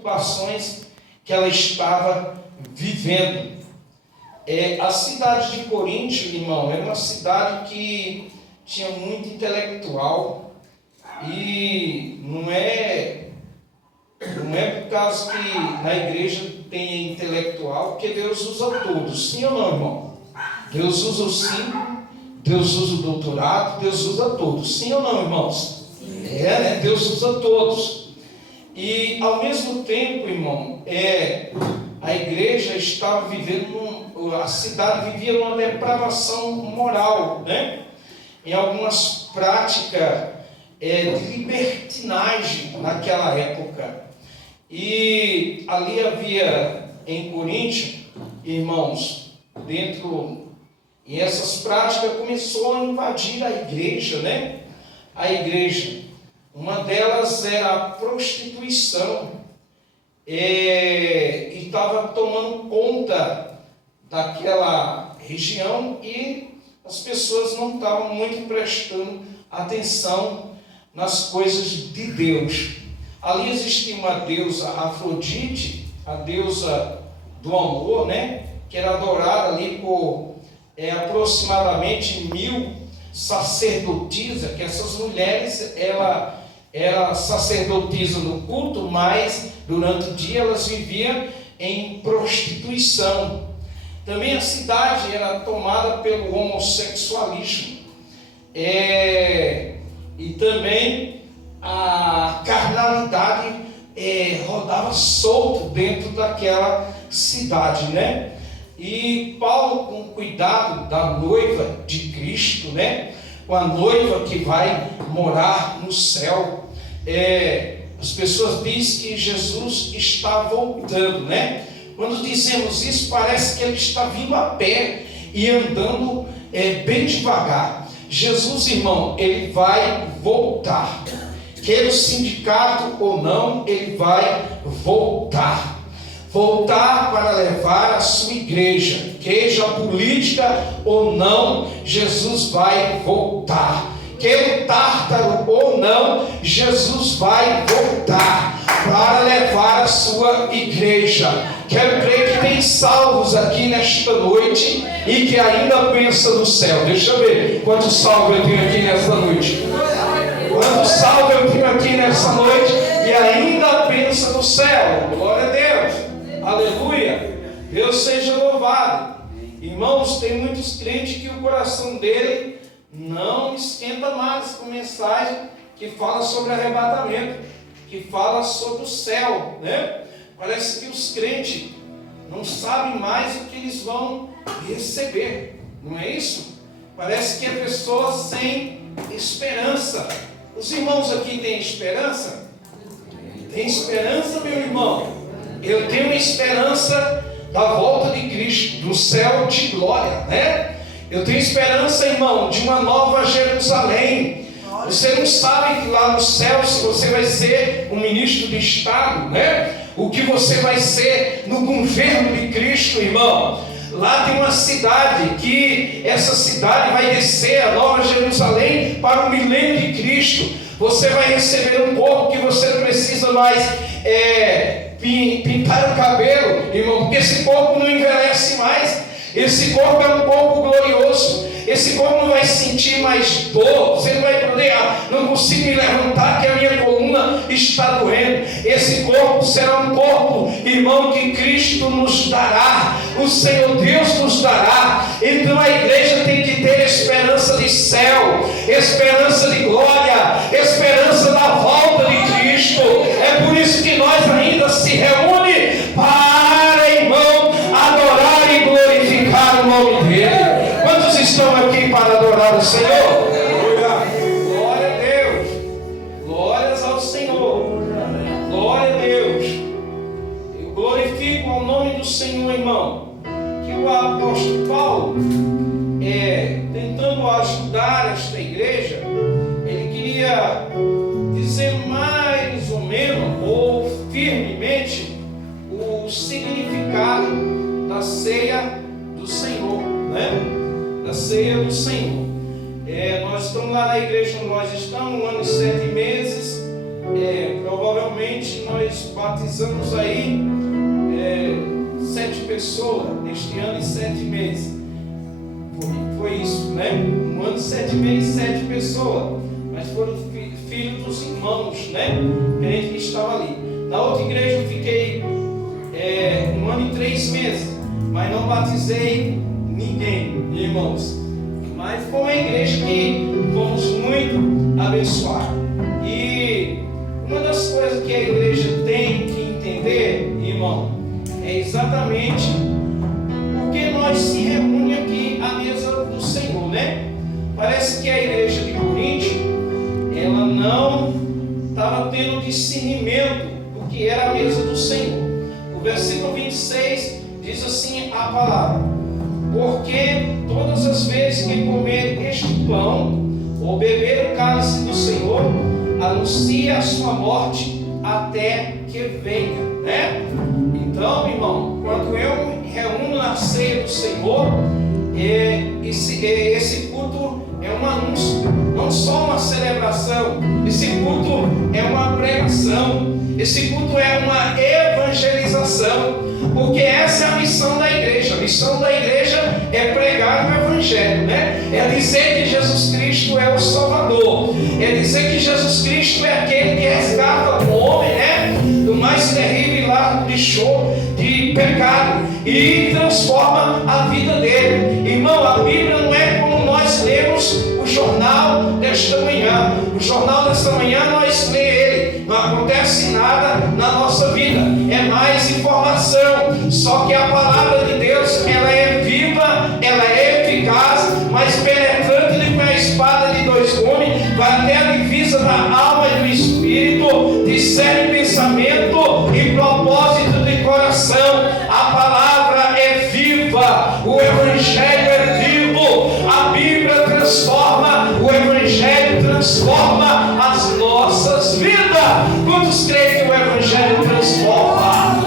situações que ela estava vivendo. A cidade de Corinto, irmão, era uma cidade que tinha muito intelectual, e não é por causa que na igreja tem intelectual, porque Deus usa todos, sim ou não, irmão? Deus usa o sim, Deus usa o doutorado, Deus usa todos, sim ou não, irmãos? Né? Deus usa todos. E ao mesmo tempo, irmão, a igreja estava vivendo, a cidade vivia numa depravação moral, né? Em algumas práticas de libertinagem naquela época. E ali havia em Corinto, irmãos, e essas práticas começou a invadir a igreja, né? A igreja. Uma delas era a prostituição, e estava tomando conta daquela região, e as pessoas não estavam muito prestando atenção nas coisas de Deus. Ali existia uma deusa Afrodite, a deusa do amor, né? Que era adorada ali por aproximadamente 1000 sacerdotisas, que essas mulheres, ela era sacerdotisa no culto, mas durante o dia elas viviam em prostituição. Também a cidade era tomada pelo homossexualismo, e também a carnalidade rodava solto dentro daquela cidade, né? E Paulo, com cuidado da noiva de Cristo, né? Com a noiva que vai morar no céu, as pessoas dizem que Jesus está voltando, né? Quando dizemos isso, parece que ele está vindo a pé e andando bem devagar. Jesus, irmão, ele vai voltar. Quer o sindicato ou não, ele vai voltar. Voltar para levar a sua igreja, seja política ou não, Jesus vai voltar. Quer o Tártaro ou não, Jesus vai voltar para levar a sua igreja. Quero crer que tem salvos aqui nesta noite e que ainda pensa no céu. Deixa eu ver quantos salvos eu tenho aqui nessa noite. Quantos salvos eu tenho aqui nessa noite e ainda pensa no céu. Glória a Deus. Aleluia, Deus seja louvado. Irmãos, tem muitos crentes que o coração dele não esquenta mais com mensagem que fala sobre arrebatamento, que fala sobre o céu, né? Parece que os crentes não sabem mais o que eles vão receber, não é isso? Parece que é pessoa sem esperança. Os irmãos aqui têm esperança? Tem esperança, meu irmão? Eu tenho esperança da volta de Cristo, do céu de glória, né? Eu tenho esperança, irmão, de uma nova Jerusalém. Você não sabe que lá no céu, se você vai ser um ministro de Estado, né? O que você vai ser no governo de Cristo, irmão. Lá tem uma cidade, que essa cidade vai descer, a nova Jerusalém, para o milênio de Cristo. Você vai receber um corpo que você não precisa mais pintar o cabelo, irmão, porque esse corpo não envelhece mais. Esse corpo é um corpo glorioso. Esse corpo não vai sentir mais dor. Você não vai poder, não consigo me levantar, que a minha coluna está doendo. Esse corpo será um corpo, irmão, que Cristo nos dará, o Senhor Deus nos dará. Então a igreja tem que ter esperança de céu, esperança de glória, esperança da volta de Cristo. É por isso que nós ainda se reúne para, irmão, adorar e glorificar o nome dele. Quantos estão aqui para adorar o Senhor? Glória a Deus. Glórias ao Senhor. Glória a Deus. Eu glorifico ao nome do Senhor, irmão. Que o apóstolo Paulo, tentando ajudar esta igreja, ele queria dizer mais ou menos, ou firmemente, o significado da ceia do Senhor, né? Da ceia do Senhor. Nós estamos lá na igreja onde nós estamos, 1 ano e 7 meses, provavelmente nós batizamos aí 7 pessoas neste ano e 7 meses. Foi isso, né? Um ano, 7 meses, 7 pessoas. Mas foram filhos dos irmãos, né? Crente que estava ali. Na outra igreja eu fiquei 1 ano e 3 meses, mas não batizei ninguém, irmãos. Mas foi uma igreja que fomos muito abençoados. E uma das coisas que a igreja tem que entender, irmão, é exatamente porque nós se reunimos aqui à mesa do Senhor, né? Parece que a igreja de Corinto, ela não estava tendo discernimento do que era a mesa do Senhor. O versículo 26 diz assim a palavra: porque todas as vezes que comer este pão ou beber o cálice do Senhor, anuncia a sua morte até que venha, né? Então, irmão, quando eu me reúno na ceia do Senhor, esse culto é um anúncio, não só uma celebração. Esse culto é uma pregação, esse culto é uma evangelização, porque essa é a missão da igreja. A missão da igreja é pregar o evangelho, né? É dizer que Jesus Cristo é o Salvador, é dizer que Jesus Cristo é aquele que resgata o homem, né, do mais terrível lado de pecado e transforma a vida dele. Irmão, a Bíblia não é como nós lemos o jornal desta manhã. O jornal desta manhã nós lemos ele, não acontece nada na nossa vida, é mais informação. Só que a palavra de Deus, ela é viva, ela é eficaz, mais penetrante do que a espada de 2 gumes, vai até a divisa da alma e do espírito, discerne pensamento e propósito de coração. A palavra é viva, o evangelho é vivo, a Bíblia transforma, o evangelho transforma as nossas vidas. Quantos creem que o evangelho transforma?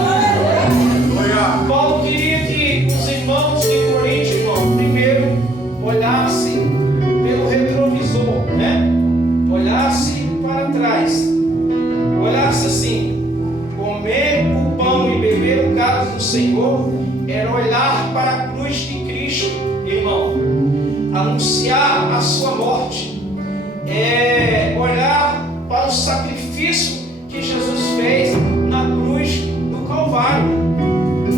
Paulo queria que os irmãos de Corinto, irmão, primeiro olhassem pelo retrovisor, né? Olhasse para trás, olhasse assim: comer o pão e beber o cálice do Senhor era olhar para a cruz de Cristo, irmão, anunciar a sua morte, olhar para o sacrifício que Jesus fez na cruz do Calvário,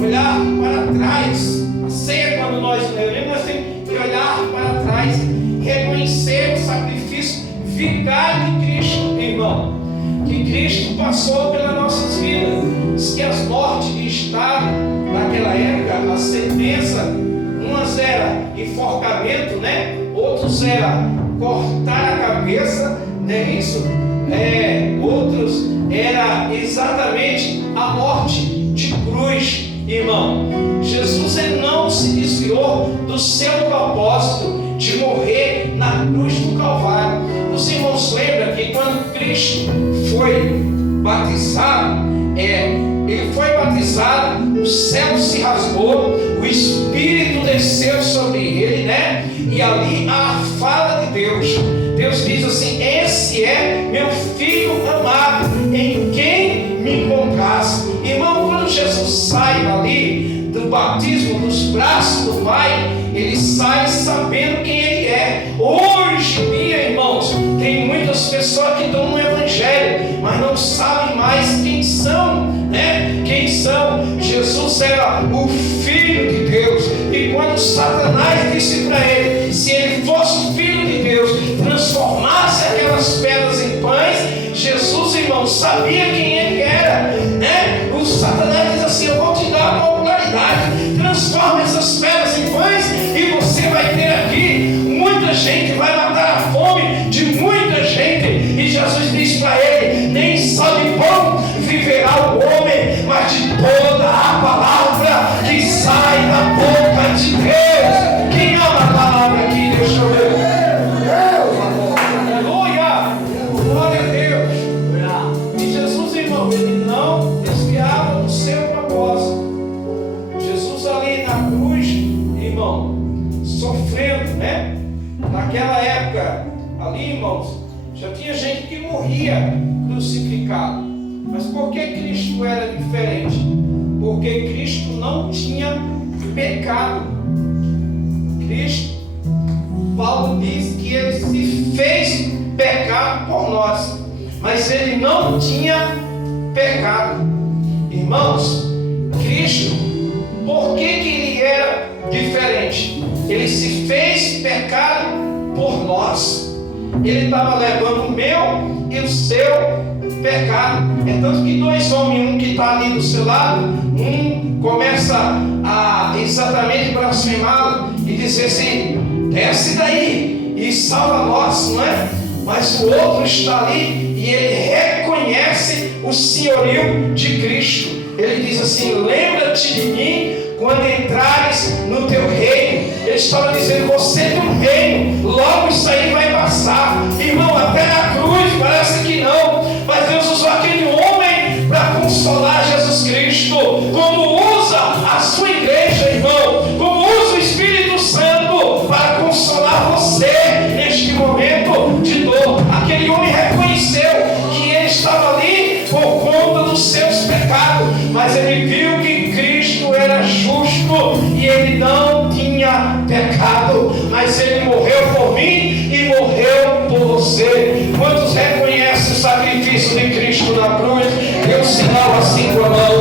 olhar para trás. A ceia, quando nós reunimos, nós temos que olhar para trás, reconhecer o sacrifício vicário de Cristo, irmão, que Cristo passou pelas nossas vidas. Diz que as mortes que estavam naquela época, a sentença, umas era enforcamento, né? Outros era cortar a cabeça, né? Isso, outros era exatamente a morte de cruz, irmão. Jesus, ele não se desviou do seu propósito de morrer na cruz do Calvário. Os irmãos lembram que quando Cristo foi batizado, ele foi batizado, o céu se rasgou, o Espírito desceu sobre ele, né? E ali a fala de Deus. Deus diz assim: esse é meu filho amado, em quem me compraste. Irmão, quando Jesus sai dali do batismo, dos braços do Pai, ele sai sabendo quem ele é. Hoje em dia, irmãos, tem muitas pessoas que estão no evangelho, mas não sabem mais quem são, né? Quem são? Jesus era o Filho de Deus, e quando Satanás disse para ele: se ele fosse o Filho de Deus, transformasse aquelas pedras em pães, Jesus, irmão, sabia quem ele era, né? O Satanás diz assim: eu vou te dar a popularidade, transforma essas pedras em pães e você vai ter aqui muita gente, vai matar a fome de muita gente. E Jesus diz para ele: nem só de pão viverá o homem, mas de toda a palavra que sai da boca de Deus. Quem ama a palavra aqui? Deixa eu ver. Aleluia! Glória a Deus! E Jesus, irmão, ele não desviava do seu propósito. Jesus ali na cruz, irmão, sofrendo, né? Naquela época, ali, irmãos, já tinha gente que morria crucificado. Mas por que Cristo era diferente? Porque Cristo não tinha pecado. Paulo diz que ele se fez pecado por nós, mas ele não tinha pecado. Irmãos, Cristo, por que ele era diferente? Ele se fez pecado por nós. Ele estava levando o meu e o seu pecado. É tanto que dois homens, um que está ali do seu lado, um começa a exatamente blasfemá-lo e dizer assim: desce daí e salva nós, não é? Mas o outro está ali e ele reconhece o senhorio de Cristo. Ele diz assim: lembra-te de mim quando entrares no teu reino. Ele estava dizendo: você tem um reino, logo isso aí vai passar. Irmão, até na cruz parece que não, mas Deus usou aquele homem para consolar Jesus Cristo, como usa a sua igreja, irmão, como usa o Espírito Santo para consolar você neste momento de dor. Aquele homem reconheceu que ele estava ali por conta dos seus pecados, mas ele viu que Cristo era justo e ele não tinha pecado, mas ele morreu por mim e morreu por você. Quantos reconhecem o sacrifício de Cristo na cruz? Dê um sinal assim com a mão.